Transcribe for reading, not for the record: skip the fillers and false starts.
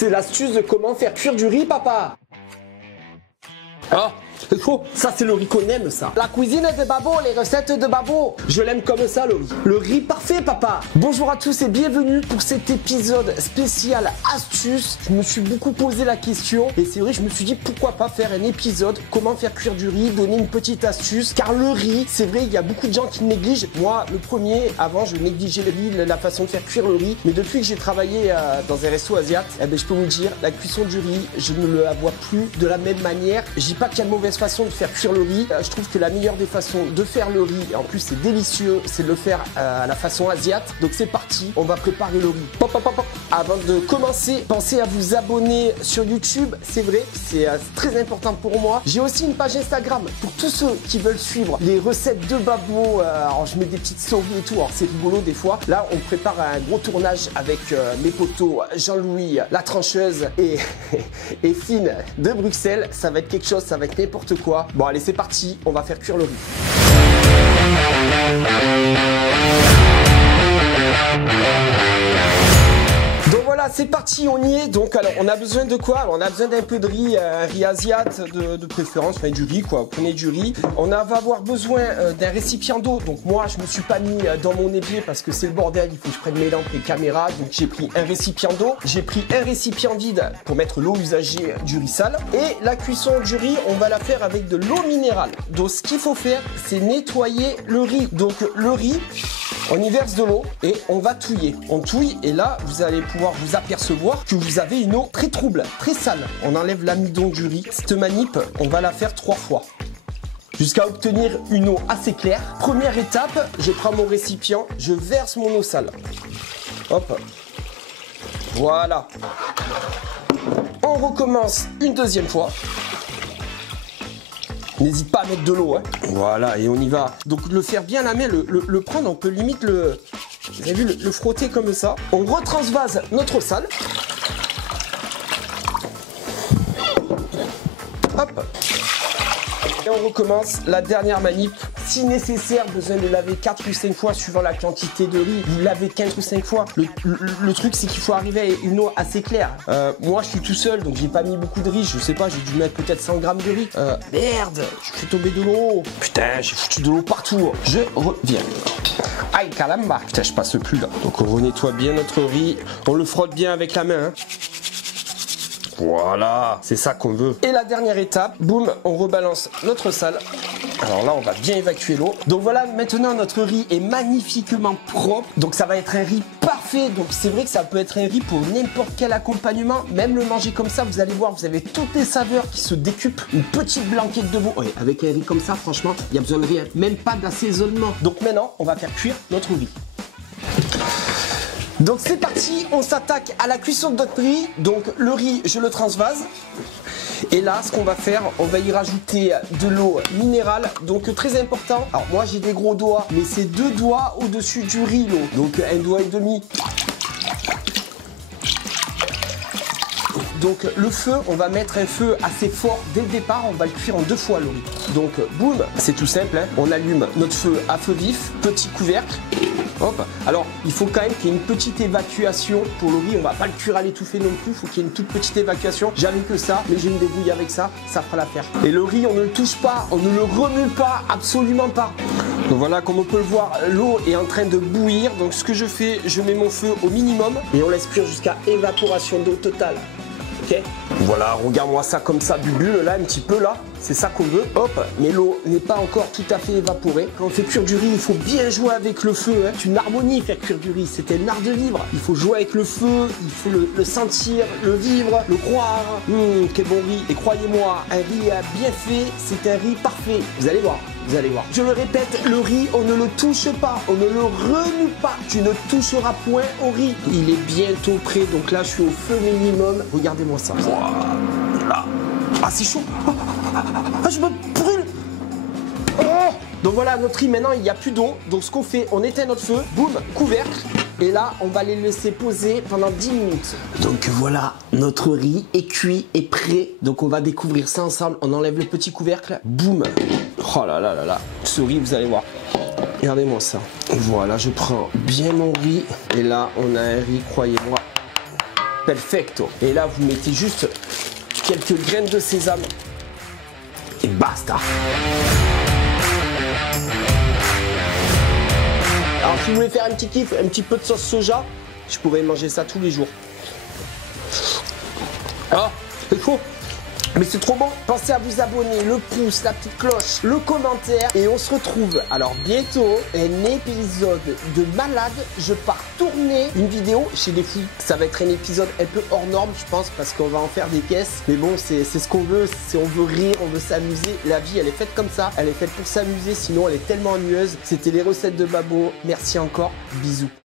C'est l'astuce de comment faire cuire du riz, papa. Ah, c'est chaud. Ça, c'est le riz qu'on aime, ça. La cuisine de Babo, les recettes de Babo. Je l'aime comme ça, le riz. Le riz parfait, papa. Bonjour à tous et bienvenue pour cet épisode spécial astuce. Je me suis beaucoup posé la question et c'est vrai, je me suis dit pourquoi pas faire un épisode comment faire cuire du riz, donner une petite astuce. Car le riz, c'est vrai, il y a beaucoup de gens qui le négligent. Moi, le premier, avant, je négligeais le riz, la façon de faire cuire le riz. Mais depuis que j'ai travaillé dans un resto asiatique, eh ben, je peux vous dire, la cuisson du riz, je ne la vois plus de la même manière. Je dis pas qu'il y a de mauvaise façon de faire cuire le riz. Je trouve que la meilleure des façons de faire le riz, et en plus c'est délicieux, c'est de le faire à la façon asiatique. Donc c'est parti, on va préparer le riz. Pop, pop, pop, pop. Avant de commencer, pensez à vous abonner sur YouTube. C'est vrai, c'est très important pour moi. J'ai aussi une page Instagram pour tous ceux qui veulent suivre les recettes de Babo. Alors je mets des petites stories et tout, alors c'est rigolo des fois. Là on prépare un gros tournage avec mes potos Jean-Louis, la trancheuse et Fine de Bruxelles. Ça va être quelque chose, ça va être n'importe quoi. Bon allez c'est parti, on va faire cuire le riz. Donc voilà, c'est parti, on y est. Donc alors, on a besoin de quoi? Alors, on a besoin d'un peu de riz, un riz asiate de préférence, enfin du riz quoi, vous prenez du riz. On va avoir besoin d'un récipient d'eau. Donc moi, je me suis pas mis dans mon évier parce que c'est le bordel, il faut que je prenne mes lampes et caméras. Donc j'ai pris un récipient d'eau, j'ai pris un récipient vide pour mettre l'eau usagée du riz sale. Et la cuisson du riz, on va la faire avec de l'eau minérale. Donc ce qu'il faut faire, c'est nettoyer le riz. Donc le riz, on y verse de l'eau et on va touiller. On touille et là, vous allez pouvoir vous apercevoir que vous avez une eau très trouble, très sale. On enlève l'amidon du riz. Cette manip, on va la faire 3 fois jusqu'à obtenir une eau assez claire. Première étape, je prends mon récipient, je verse mon eau sale. Hop. Voilà. On recommence une deuxième fois. N'hésite pas à mettre de l'eau, hein. Voilà, et on y va. Donc le faire bien à la main, le prendre, on peut limite vous avez vu, le frotter comme ça. On retransvase notre eau sale. Hop. Et on recommence la dernière manip. Si nécessaire, besoin de laver 4 ou 5 fois suivant la quantité de riz. Vous lavez 15 ou 5 fois. Le truc, c'est qu'il faut arriver à une eau assez claire. Moi, je suis tout seul, donc j'ai pas mis beaucoup de riz. Je sais pas, j'ai dû mettre peut-être 100 grammes de riz. Merde, je fais tomber de l'eau. Putain, j'ai foutu de l'eau partout. Je reviens. Aïe, caramba. Putain, je passe plus là. Donc, on renettoie bien notre riz. On le frotte bien avec la main, hein. Voilà, c'est ça qu'on veut. Et la dernière étape, boum, on rebalance notre sale. Alors là, on va bien évacuer l'eau. Donc voilà, maintenant notre riz est magnifiquement propre. Donc ça va être un riz parfait. Donc c'est vrai que ça peut être un riz pour n'importe quel accompagnement. Même le manger comme ça, vous allez voir, vous avez toutes les saveurs qui se décuplent. Une petite blanquette de veau. Ouais, avec un riz comme ça, franchement, il n'y a besoin de rien. Même pas d'assaisonnement. Donc maintenant, on va faire cuire notre riz. Donc c'est parti, on s'attaque à la cuisson de notre riz. Donc le riz, je le transvase. Et là, ce qu'on va faire, on va y rajouter de l'eau minérale. Donc très important. Alors moi j'ai des gros doigts, mais c'est 2 doigts au-dessus du riz l'eau. Donc 1 doigt et demi. Donc le feu, on va mettre un feu assez fort dès le départ, on va le cuire en 2 fois le riz. Donc boum, c'est tout simple, hein. On allume notre feu à feu vif, petit couvercle. Hop. Alors il faut quand même qu'il y ait une petite évacuation pour le riz, on va pas le cuire à l'étouffer non plus, il faut qu'il y ait une toute petite évacuation. J'avais que ça, mais j'ai une débrouille avec ça, ça fera l'affaire. Et le riz, on ne le touche pas, on ne le remue pas, absolument pas. Donc voilà, comme on peut le voir, l'eau est en train de bouillir. Donc ce que je fais, je mets mon feu au minimum et on laisse cuire jusqu'à évaporation d'eau totale. Okay. Voilà, regarde-moi ça comme ça, bubule là, un petit peu là, c'est ça qu'on veut. Hop, mais l'eau n'est pas encore tout à fait évaporée. Quand on fait cuire du riz, il faut bien jouer avec le feu, hein. C'est une harmonie faire cuire du riz, c'est un art de vivre. Il faut jouer avec le feu, il faut le sentir, le vivre, le croire. Quel bon riz. Et croyez-moi, un riz bien fait, c'est un riz parfait. Vous allez voir. Vous allez voir. Je le répète, le riz, on ne le touche pas, on ne le remue pas. Tu ne toucheras point au riz. Il est bientôt prêt, donc là, je suis au feu minimum. Regardez-moi ça. Voilà. Ah, c'est chaud. Ah, je me brûle. Oh. Donc voilà, notre riz, maintenant, il n'y a plus d'eau. Donc ce qu'on fait, on éteint notre feu, boum, couvercle. Et là, on va les laisser poser pendant 10 minutes. Donc voilà, notre riz est cuit et prêt. Donc on va découvrir ça ensemble. On enlève le petit couvercle. Boum. Oh là là là là. Ce riz, vous allez voir. Regardez-moi ça. Voilà, je prends bien mon riz. Et là, on a un riz, croyez-moi, Perfecto. Et là, vous mettez juste quelques graines de sésame. Et basta. Alors, si vous voulez faire un petit kiff, un petit peu de sauce soja, je pourrais manger ça tous les jours. Ah, c'est chaud. Mais c'est trop bon. Pensez à vous abonner, le pouce, la petite cloche, le commentaire. Et on se retrouve alors bientôt. Un épisode de malade. Je pars tourner une vidéo chez des fous. Ça va être un épisode un peu hors norme, je pense, parce qu'on va en faire des caisses. Mais bon, c'est ce qu'on veut. On veut rire, on veut s'amuser. La vie, elle est faite comme ça. Elle est faite pour s'amuser. Sinon, elle est tellement ennuyeuse. C'était les recettes de Babo. Merci encore. Bisous.